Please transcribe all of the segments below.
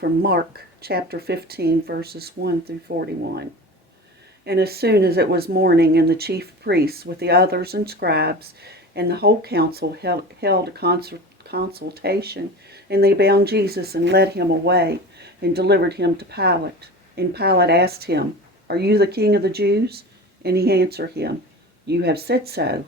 from Mark chapter 15, verses 1 through 41. And as soon as it was morning, and the chief priests with the others and scribes and the whole council held a consultation, and they bound Jesus and led him away and delivered him to Pilate. And Pilate asked him, "Are you the king of the Jews?" And he answered him, "You have said so."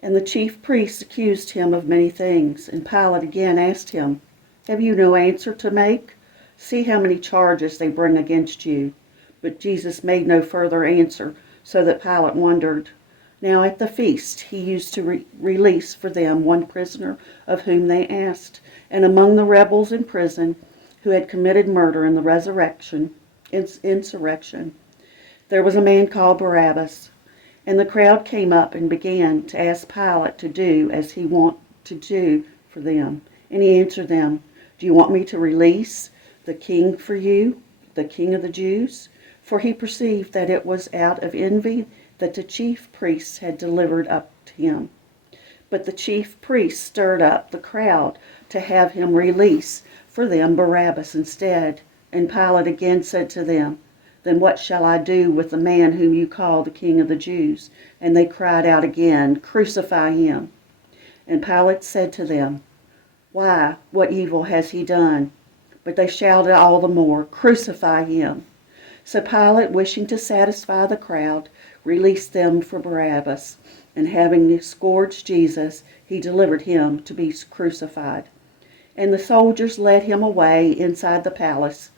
And the chief priests accused him of many things. And Pilate again asked him, "Have you no answer to make? See how many charges they bring against you." But Jesus made no further answer, so that Pilate wondered. Now at the feast he used to release for them one prisoner of whom they asked. And among the rebels in prison who had committed murder in the insurrection, there was a man called Barabbas. And the crowd came up and began to ask Pilate to do as he wanted to do for them. And he answered them, "Do you want me to release the king for you, the king of the Jews?" For he perceived that it was out of envy that the chief priests had delivered up to him. But the chief priests stirred up the crowd to have him release for them Barabbas instead. And Pilate again said to them, "Then what shall I do with the man whom you call the king of the Jews?" And they cried out again, "Crucify him." And Pilate said to them, "Why, what evil has he done?" But they shouted all the more, "Crucify him." So Pilate, wishing to satisfy the crowd, released them for Barabbas, and having scourged Jesus, he delivered him to be crucified. And the soldiers led him away inside the palace,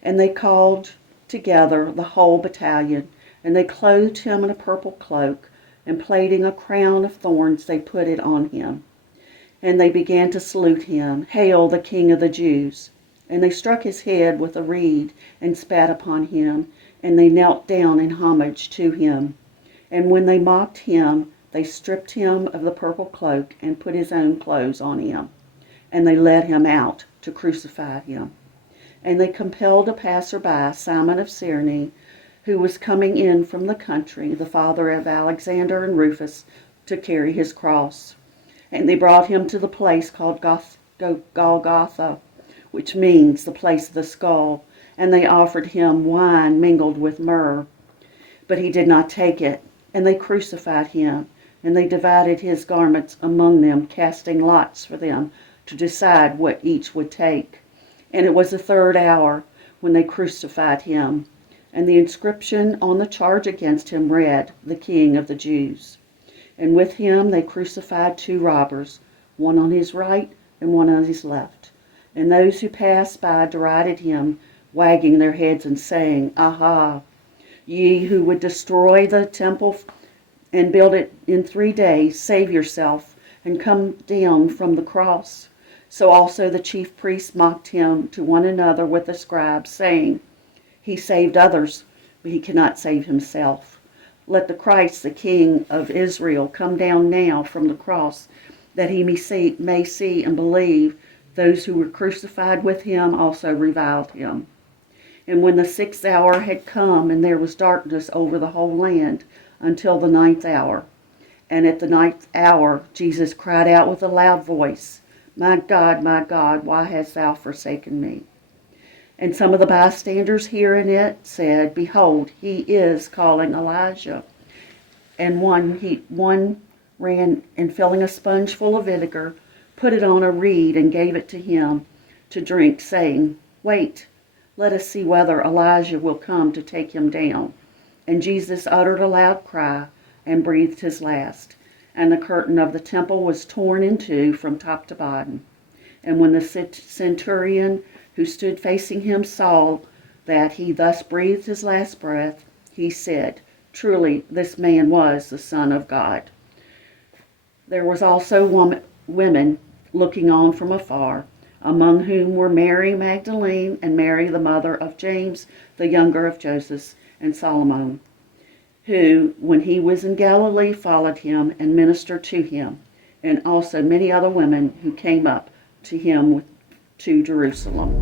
and they called together the whole battalion, and they clothed him in a purple cloak, and plaiting a crown of thorns, they put it on him. And they began to salute him, "Hail, the King of the Jews!" And they struck his head with a reed and spat upon him, and they knelt down in homage to him. And when they mocked him, they stripped him of the purple cloak and put his own clothes on him. And they led him out to crucify him. And they compelled a passerby, Simon of Cyrene, who was coming in from the country, the father of Alexander and Rufus, to carry his cross. And they brought him to the place called Golgotha, which means the place of the skull, and they offered him wine mingled with myrrh. But he did not take it, and they crucified him, and they divided his garments among them, casting lots for them to decide what each would take. And it was the third hour when they crucified him, and the inscription on the charge against him read, "The King of the Jews." And with him they crucified two robbers, one on his right and one on his left. And those who passed by derided him, wagging their heads and saying, "Aha, ye who would destroy the temple and build it in 3 days, save yourself and come down from the cross." So also the chief priests mocked him to one another with the scribes, saying, "He saved others, but he cannot save himself. Let the Christ, the King of Israel, come down now from the cross, that he may see and believe." Those who were crucified with him also reviled him. And when the 6th hour had come, and there was darkness over the whole land until the 9th hour. And at the 9th hour Jesus cried out with a loud voice, my God, why hast thou forsaken me?" And some of the bystanders hearing it said, "Behold, he is calling Elijah." And one ran, and filling a sponge full of vinegar, put it on a reed and gave it to him to drink, saying, "Wait, let us see whether Elijah will come to take him down." And Jesus uttered a loud cry and breathed his last. And the curtain of the temple was torn in two from top to bottom. And when the centurion who stood facing him saw that he thus breathed his last breath, he said, "Truly, this man was the Son of God." There was also women looking on from afar, among whom were Mary Magdalene and Mary, the mother of James, the younger of Joseph, and Salome, who, when he was in Galilee, followed him and ministered to him, and also many other women who came up to him to Jerusalem.